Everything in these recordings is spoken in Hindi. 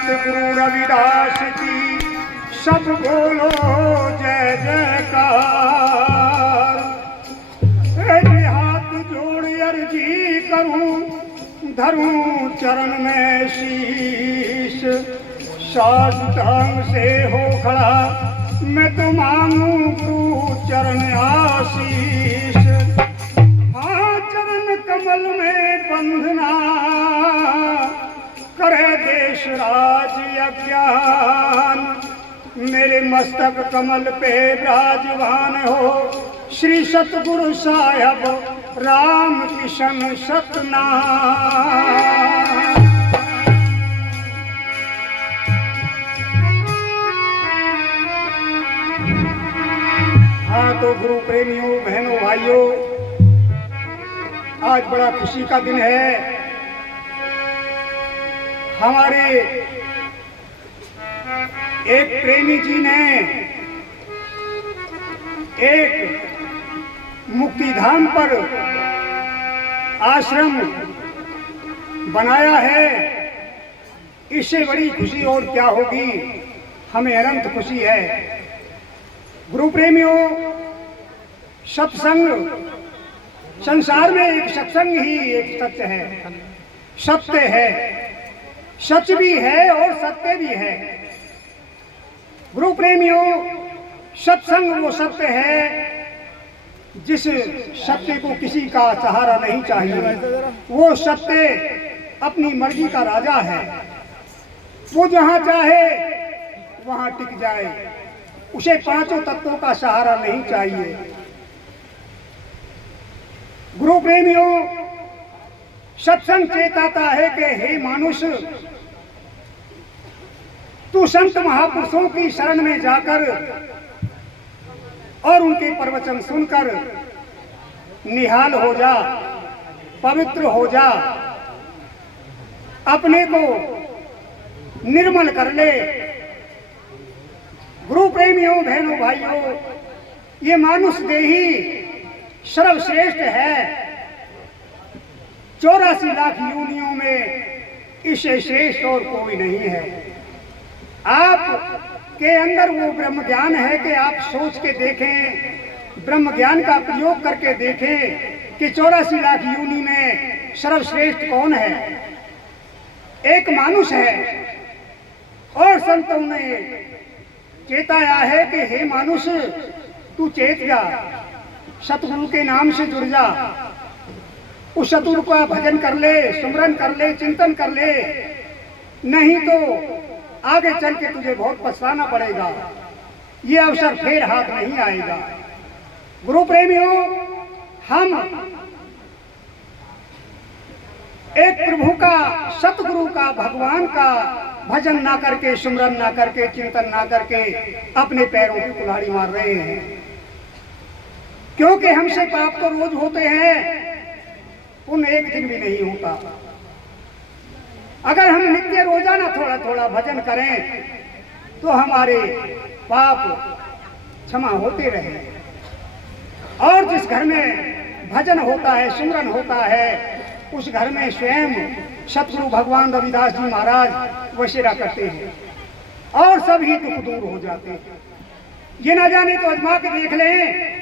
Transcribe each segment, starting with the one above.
गुरु रविदास की सब बोलो जय जयकार। हाथ जोड़ अर्जी करूं धरूं चरण में शीश, साष्टांग से हो खड़ा मैं तो मांगू गुरु चरण आशीष। हाँ चरण कमल में बंधना करे देश राज अज्ञान, मेरे मस्तक कमल पे राजवान हो श्री सतगुरु साहब राम किशन सतनाम। हाँ तो गुरु प्रेमियों बहनों भाइयों, आज बड़ा खुशी का दिन है। हमारे एक प्रेमी जी ने एक मुक्तिधाम पर आश्रम बनाया है। इससे बड़ी खुशी और क्या होगी, हमें अनंत खुशी है। गुरु प्रेमियों, सत्संग संसार में एक सत्संग ही एक सत्य है, सत्य है, सच भी है और सत्य भी है। गुरु प्रेमियों, सत्संग वो सत्य है जिस सत्य को किसी का सहारा नहीं चाहिए। वो सत्य अपनी मर्जी का राजा है, वो जहां चाहे वहां टिक जाए, उसे पांचों तत्वों का सहारा नहीं चाहिए। गुरु प्रेमियों, सत्संग चेताता है कि हे मानुष, तू संत महापुरुषों की शरण में जाकर और उनके प्रवचन सुनकर निहाल हो जा, पवित्र हो जा, अपने को निर्मल कर ले। गुरु प्रेमियों बहनों भाइयों, ये मानुष देही सर्वश्रेष्ठ है। 84 लाख योनियों में इससे श्रेष्ठ और कोई नहीं है। आप के अंदर वो ब्रह्म ज्ञान है कि आप सोच के देखें, ब्रह्म ज्ञान का प्रयोग करके देखें कि 84 लाख योनि में सर्वश्रेष्ठ कौन है। एक मानुष है। और संतों ने चेताया है कि हे मानुष, तू चेत जा, सतगुरु के नाम से जुड़ जा, उस सतगुरु का भजन कर ले, सुमरन कर ले, चिंतन कर ले, नहीं तो आगे चल के तुझे बहुत पछताना पड़ेगा। ये अवसर फिर हाथ नहीं आएगा। गुरु प्रेमियों, हम एक प्रभु का, सतगुरु का, भगवान का भजन ना करके, सुमरन ना करके, चिंतन ना करके अपने पैरों की कुल्हाड़ी मार रहे हैं। क्योंकि हमसे पाप तो रोज होते हैं, पुण्य एक दिन भी नहीं होता। अगर हम नित्य रोजाना थोड़ा थोड़ा भजन करें तो हमारे पाप क्षमा होते रहे। और जिस घर में भजन होता है, सुमरन होता है, उस घर में स्वयं सतगुरु भगवान रविदास जी महाराज बसेरा करते हैं और सभी दुख दूर हो जाते हैं। ये ना जाने तो आजमा के देख लें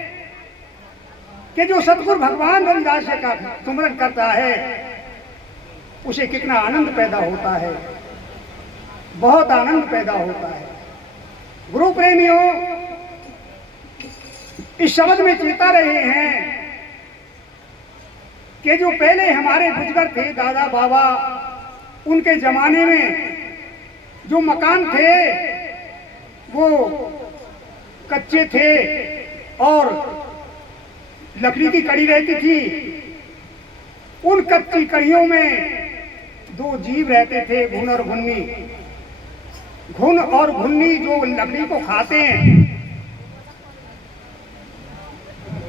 कि जो सतगुरु भगवान रविदास जी का सुमरन करता है उसे कितना आनंद पैदा होता है, बहुत आनंद पैदा होता है। गुरु प्रेमियों, इस शब्द में चेता रहे हैं कि जो पहले हमारे बुजुर्ग थे, दादा बाबा, उनके जमाने में जो मकान थे वो कच्चे थे और लकड़ी की कड़ी रहती थी। उन कच्ची कड़ियों में दो जीव रहते थे, घुन और घुन्नी। घुन और घुन्नी जो लकड़ी को खाते हैं,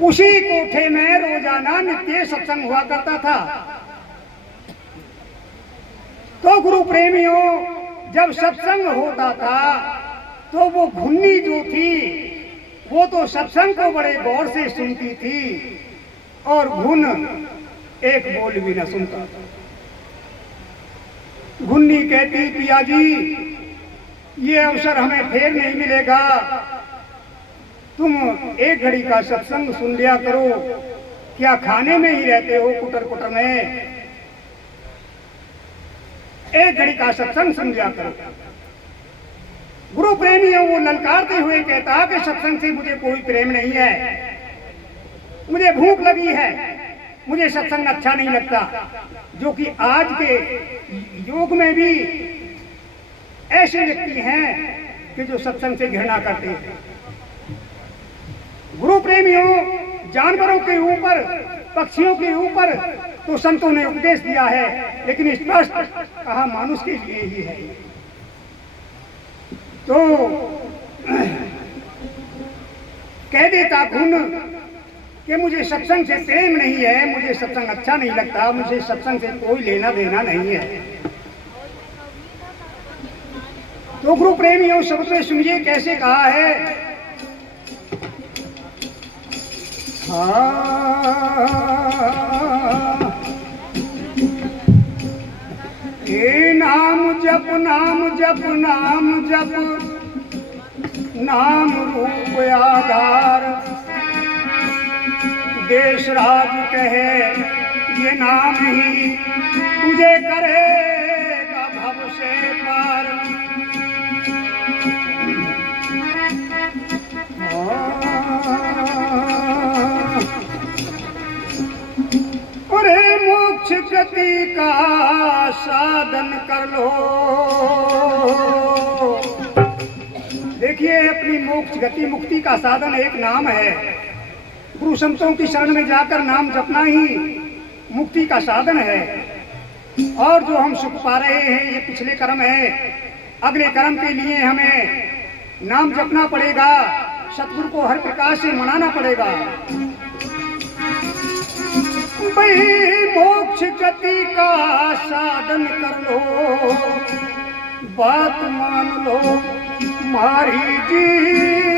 उसी कोठे में रोजाना नित्य सत्संग हुआ करता था। तो गुरु प्रेमियों, जब सत्संग होता था तो वो घुन्नी जो थी वो तो सत्संग को बड़े गौर से सुनती थी और घुन एक बोल भी न सुनता था। घुन्नी कहती पिया जी ये अवसर हमें फिर नहीं मिलेगा, तुम एक घड़ी का सत्संग सुन लिया करो, क्या खाने में ही रहते हो कुटर कुटर में, एक घड़ी का सत्संग सुन लिया करो। गुरु प्रेमी है वो ललकारते हुए कहता कि सत्संग से मुझे कोई प्रेम नहीं है, मुझे भूख लगी है, मुझे सत्संग अच्छा नहीं लगता। जो कि आज के युग में भी ऐसे व्यक्ति हैं कि जो सत्संग से घृणा करते हैं। गुरु प्रेमियों, जानवरों के ऊपर, पक्षियों के ऊपर तो संतों ने उपदेश दिया है, लेकिन स्पष्ट कहा मानुष के लिए ही है। तो कह देता घुन कि मुझे सत्संग से प्रेम नहीं है, मुझे सत्संग अच्छा नहीं लगता, मुझे सत्संग से कोई लेना देना नहीं है। तो गुरु प्रेमियों शब्द में सुनिए कैसे कहा है। हे नाम जप नाम जप नाम जप, नाम रूप आधार, देश राज कहे ये नाम ही तुझे करेगा भव से पार। अरे मोक्ष गति का साधन कर लो। देखिए अपनी मोक्ष गति मुक्ति का साधन एक नाम है। गुरु संतों की शरण में जाकर नाम जपना ही मुक्ति का साधन है। और जो हम सुख पा रहे हैं ये पिछले कर्म है, अगले कर्म के लिए हमें नाम जपना पड़ेगा, सतगुरु को हर प्रकार से मनाना पड़ेगा। भाई मोक्ष गति का साधन कर लो, बात मान लो मारी जी।